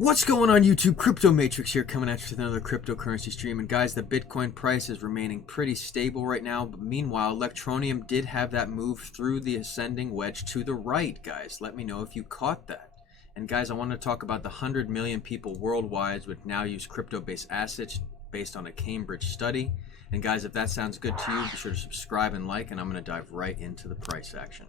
What's going on YouTube? Crypto Matrix here, coming at you with another cryptocurrency stream. And guys, the Bitcoin price is remaining pretty stable right now. But meanwhile, Electroneum did have that move through the ascending wedge to the right, guys. Let me know if you caught that. And guys, I want to talk about the 100 million people worldwide which now use crypto-based assets based on a Cambridge study. And guys, if that sounds good to you, be sure to subscribe and like, and I'm going to dive right into the price action.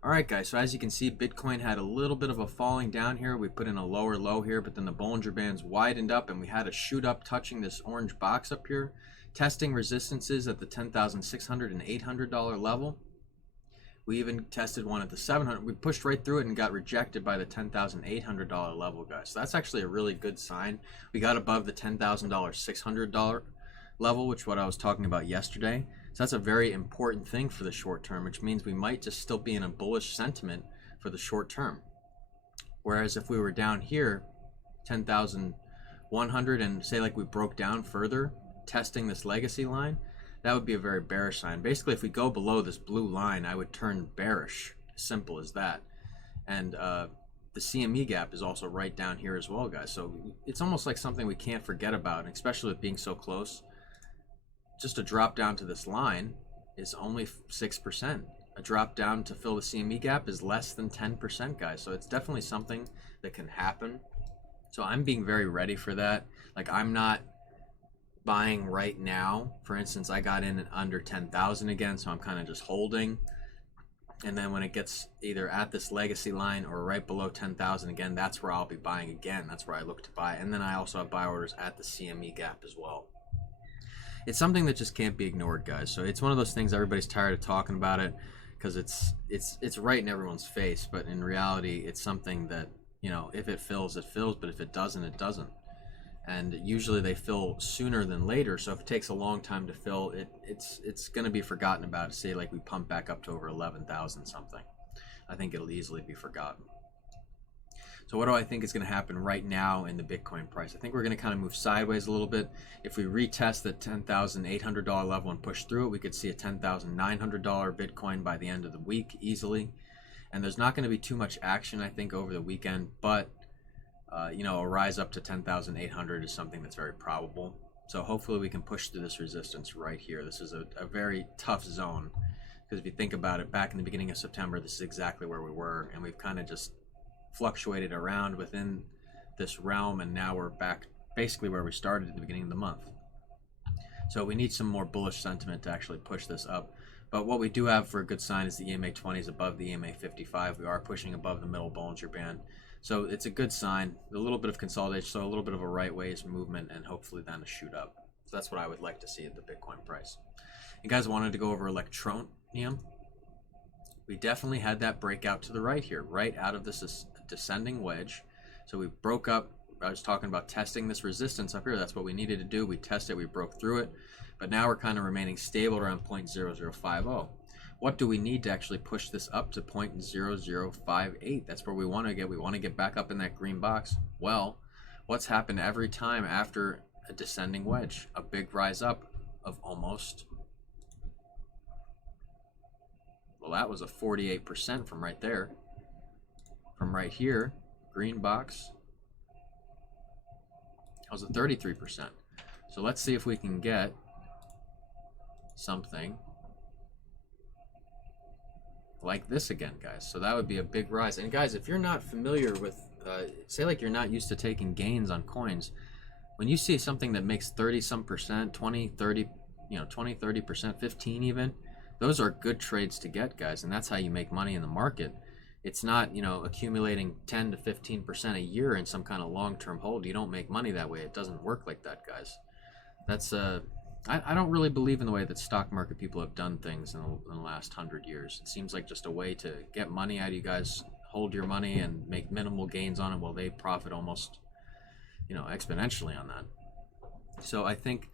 Alright guys, so as you can see, Bitcoin had a little bit of a falling down here. We put in a lower low here, but then the Bollinger Bands widened up and we had a shoot up touching this orange box up here, testing resistances at the $10,600 and $800 level. We even tested one at the $700. We pushed right through it and got rejected by the $10,800 level, guys. So that's actually a really good sign. We got above the $10,000 $600 level, which is what I was talking about yesterday. So that's a very important thing for the short term, which means we might just still be in a bullish sentiment for the short term. Whereas if we were down here, 10,100, and say like we broke down further, testing this legacy line, that would be a very bearish sign. Basically, if we go below this blue line, I would turn bearish. Simple as that. And the CME gap is also right down here as well, guys. So it's almost like something we can't forget about, and especially with being so close. Just a drop down to this line is only 6%. A drop down to fill the CME gap is less than 10%, guys. So it's definitely something that can happen. So I'm being very ready for that. Like, I'm not buying right now. For instance, I got in at under 10,000 again, so I'm kind of just holding. And then when it gets either at this legacy line or right below 10,000 again, that's where I'll be buying again. That's where I look to buy. And then I also have buy orders at the CME gap as well. It's something that just can't be ignored, guys. So it's one of those things everybody's tired of talking about it because it's right in everyone's face. But in reality, it's something that, you know, if it fills, it fills. But if it doesn't, it doesn't. And usually they fill sooner than later. So if it takes a long time to fill, it's going to be forgotten about. Say like we pump back up to over 11,000 something. I think it'll easily be forgotten. So what do I think is going to happen right now in the Bitcoin price? I think we're going to kind of move sideways a little bit. If we retest the $10,800 level and push through it, we could see a $10,900 Bitcoin by the end of the week easily. And there's not going to be too much action, I think, over the weekend. But, you know, a rise up to 10,800 is something that's very probable. So hopefully we can push through this resistance right here. This is a very tough zone. Because if you think about it, back in the beginning of September, this is exactly where we were. And we've kind of just fluctuated around within this realm, and now we're back basically where we started at the beginning of the month. So we need some more bullish sentiment to actually push this up. But what we do have for a good sign is the EMA 20 is above the EMA 55. We are pushing above the middle Bollinger Band. So it's a good sign. A little bit of consolidation, so a little bit of a right ways movement, and hopefully then a shoot up. So that's what I would like to see at the Bitcoin price. You guys wanted to go over Electroneum. We definitely had that breakout to the right here, right out of this descending wedge. So we broke up. I was talking about testing this resistance up here. That's what we needed to do. We tested, we broke through it, but now we're kind of remaining stable around 0.0050. What do we need to actually push this up to 0.0058? That's where we want to get. We want to get back up in that green box. Well, what's happened every time after a descending wedge? A big rise up of almost, well, that was a 48% from right there. From right here, green box, that was a 33%. So let's see if we can get something like this again, guys. So that would be a big rise. And guys, if you're not familiar with, say like you're not used to taking gains on coins, when you see something that makes 30-some%, 20, 30, you know, 20, 30%, 15 even, those are good trades to get, guys. And that's how you make money in the market. It's not, you know, accumulating 10 to 15% a year in some kind of long-term hold. You don't make money that way. It doesn't work like that, guys. That's I don't really believe in the way that stock market people have done things in the last 100 years. It seems like just a way to get money out of you guys, hold your money and make minimal gains on it while they profit almost, you know, exponentially on that. So I think,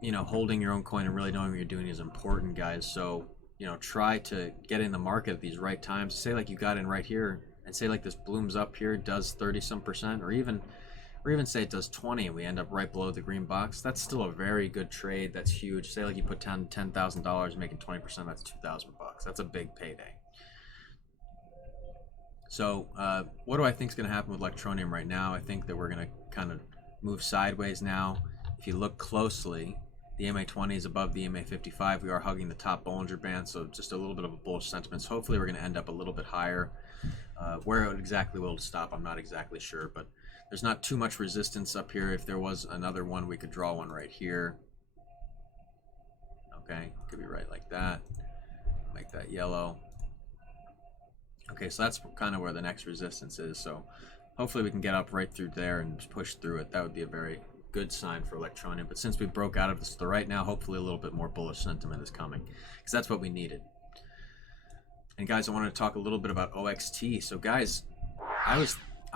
you know, holding your own coin and really knowing what you're doing is important, guys. So, you know, try to get in the market at these right times. Say like you got in right here, and say like this blooms up here, does 30-some%, or even say it does 20, and we end up right below the green box. That's still a very good trade. That's huge. Say like you put $10,000, making 20%, that's $2,000 bucks. That's a big payday. So what do I think is going to happen with Electroneum right now? I think that we're going to kind of move sideways now. If you look closely, the MA20 is above the MA55. We are hugging the top Bollinger Band, so just a little bit of a bullish sentiment. So hopefully we're going to end up a little bit higher. Where it exactly will stop, I'm not exactly sure, but there's not too much resistance up here. If there was another one, we could draw one right here. Okay, could be right like that. Make that yellow. Okay, so that's kind of where the next resistance is. So hopefully we can get up right through there and just push through it. That would be a very good sign for Electroneum. But since we broke out of this to the right now, hopefully a little bit more bullish sentiment is coming, because that's what we needed. And guys, I wanted to talk a little bit about OXT. So guys, I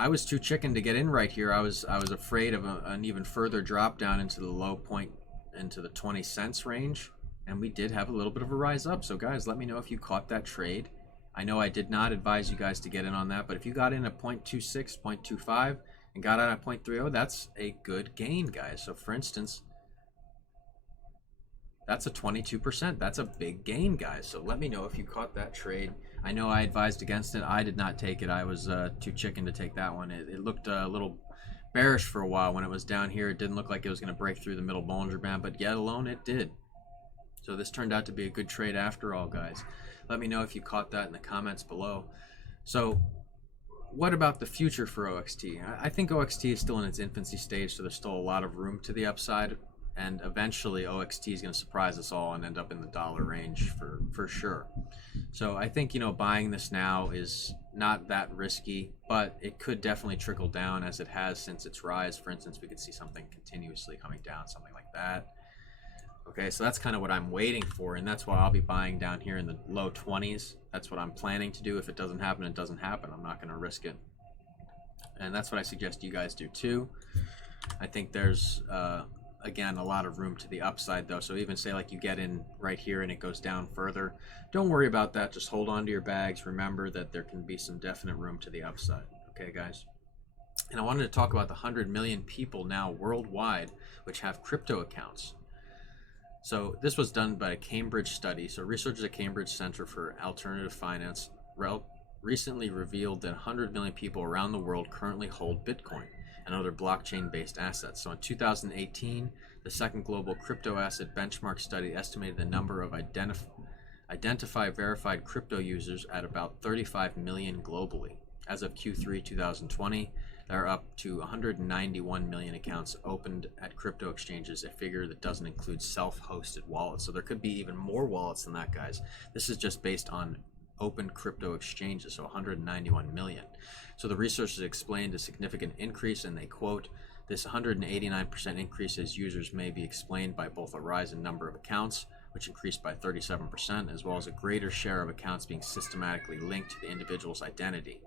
was too chicken to get in right here. I was afraid of an even further drop down into the low point, into the 20 cents range, and we did have a little bit of a rise up. So guys, let me know if you caught that trade. I know I did not advise you guys to get in on that, but if you got in at 0.26, 0.25, and got out at 0.30, that's a good gain, guys. So for instance, that's a 22%. That's a big gain, guys. So let me know if you caught that trade. I know I advised against it. I did not take it. I was too chicken to take that one. It looked a little bearish for a while when it was down here. It didn't look like it was going to break through the middle Bollinger Band, but yet alone it did. So this turned out to be a good trade after all, guys. Let me know if you caught that in the comments below. So what about the future for OXT? I think OXT is still in its infancy stage, so there's still a lot of room to the upside. And eventually OXT is going to surprise us all and end up in the dollar range for sure. So I think, you know, buying this now is not that risky, but it could definitely trickle down as it has since its rise. For instance, we could see something continuously coming down, something like that. Okay, so that's kind of what I'm waiting for, and that's why I'll be buying down here in the low 20s. That's what I'm planning to do. If it doesn't happen, it doesn't happen. I'm not going to risk it. And that's what I suggest you guys do too. I think there's again, a lot of room to the upside though. So even say like you get in right here and it goes down further, don't worry about that. Just hold on to your bags. Remember that there can be some definite room to the upside. Okay, guys? And I wanted to talk about the 100 million people now worldwide which have crypto accounts. So this was done by a Cambridge study. So researchers at Cambridge Center for Alternative Finance recently revealed that 100 million people around the world currently hold Bitcoin and other blockchain-based assets. So in 2018, the second global crypto asset benchmark study estimated the number of identified verified crypto users at about 35 million globally. As of Q3 2020, there are up to 191 million accounts opened at crypto exchanges, a figure that doesn't include self-hosted wallets. So there could be even more wallets than that, guys. This is just based on open crypto exchanges, so 191 million. So the researchers explained a significant increase, and they quote, "This 189% increase as users may be explained by both a rise in number of accounts, which increased by 37%, as well as a greater share of accounts being systematically linked to the individual's identity,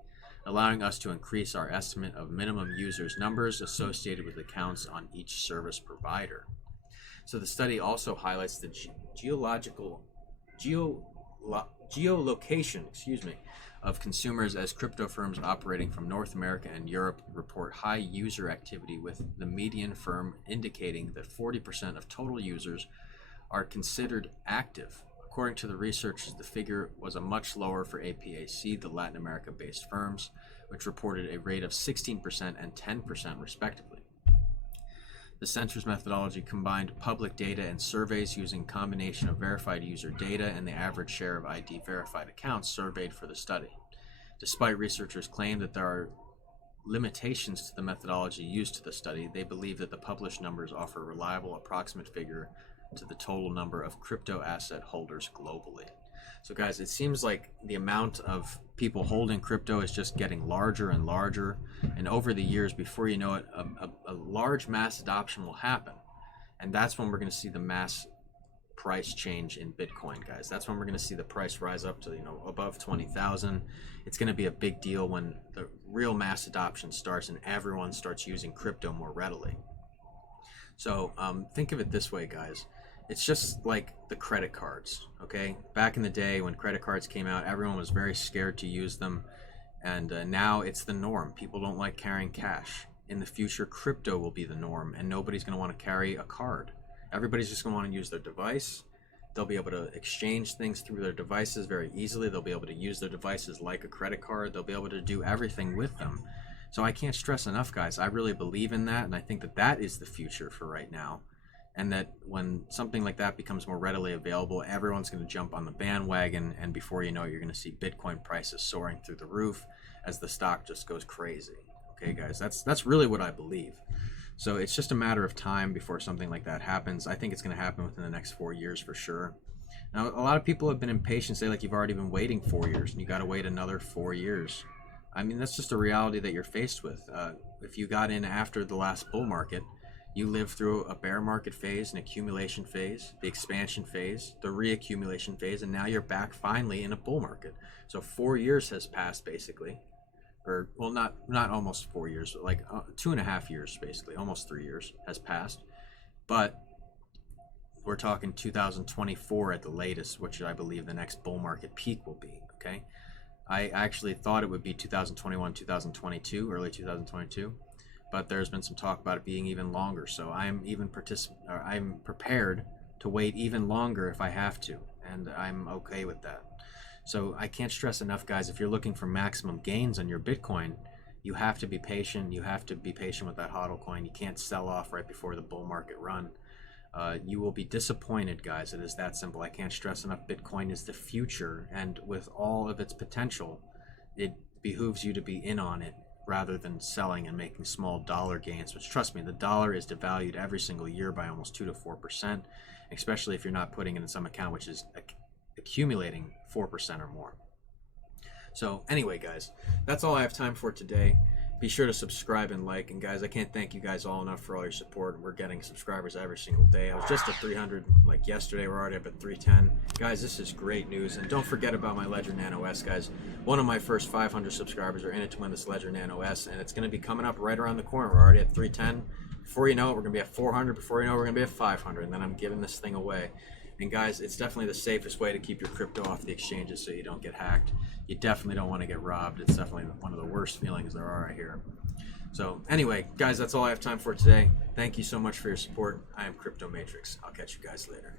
allowing us to increase our estimate of minimum users numbers associated with accounts on each service provider." So the study also highlights the geolocation, of consumers as crypto firms operating from North America and Europe report high user activity, with the median firm indicating that 40% of total users are considered active. According to the researchers, the figure was a much lower for APAC, the Latin America-based firms, which reported a rate of 16% and 10% respectively. The center's methodology combined public data and surveys using a combination of verified user data and the average share of ID verified accounts surveyed for the study. Despite researchers' claim that there are limitations to the methodology used to the study, they believe that the published numbers offer a reliable approximate figure to the total number of crypto asset holders globally. So guys, it seems like the amount of people holding crypto is just getting larger and larger, and over the years, before you know it, a large mass adoption will happen, and that's when we're going to see the mass price change in Bitcoin, guys. That's when we're going to see the price rise up to, you know, above 20,000. It's going to be a big deal when the real mass adoption starts and everyone starts using crypto more readily. So think of it this way, guys. It's just like the credit cards, okay? Back in the day when credit cards came out, everyone was very scared to use them, and now it's the norm. People don't like carrying cash. In the future, crypto will be the norm, and nobody's going to want to carry a card. Everybody's just going to want to use their device. They'll be able to exchange things through their devices very easily. They'll be able to use their devices like a credit card. They'll be able to do everything with them. So I can't stress enough, guys. I really believe in that, and I think that that is the future for right now. And that when something like that becomes more readily available, everyone's going to jump on the bandwagon, and before you know it, you're going to see Bitcoin prices soaring through the roof as the stock just goes crazy. Okay, guys, that's really what I believe. So it's just a matter of time before something like that happens. I think it's going to happen within the next 4 years for sure. Now, a lot of people have been impatient, say like you've already been waiting 4 years and you got to wait another 4 years. I mean, that's just a reality that you're faced with. If you got in after the last bull market, you lived through a bear market phase, an accumulation phase, the expansion phase, the reaccumulation phase, and now you're back finally in a bull market. So 4 years has passed basically. Or, well, not almost 4 years, but like 2.5 years basically, almost 3 years has passed. But we're talking 2024 at the latest, which I believe the next bull market peak will be, okay? I actually thought it would be 2021, 2022, early 2022, but there's been some talk about it being even longer. So I'm prepared to wait even longer if I have to, and I'm okay with that. So I can't stress enough, guys, if you're looking for maximum gains on your Bitcoin, you have to be patient. You have to be patient with that HODL coin. You can't sell off right before the bull market run. You will be disappointed, guys. It is that simple. I can't stress enough. Bitcoin is the future, and with all of its potential, it behooves you to be in on it rather than selling and making small dollar gains, which, trust me, the dollar is devalued every single year by almost 2 to 4%, especially if you're not putting it in some account which is accumulating 4% or more. So anyway, guys, that's all I have time for today. Be sure to subscribe and like. And guys, I can't thank you guys all enough for all your support. We're getting subscribers every single day. I was just at 300 like yesterday. We're already up at 310. Guys, this is great news. And don't forget about my Ledger Nano S, guys. One of my first 500 subscribers are in it to win this Ledger Nano S, and it's going to be coming up right around the corner. We're already at 310. Before you know it, we're going to be at 400. Before you know it, we're going to be at 500. And then I'm giving this thing away. And guys, it's definitely the safest way to keep your crypto off the exchanges so you don't get hacked. You definitely don't want to get robbed. It's definitely one of the worst feelings there are right here. So anyway, guys, that's all I have time for today. Thank you so much for your support. I am Crypto Matrix. I'll catch you guys later.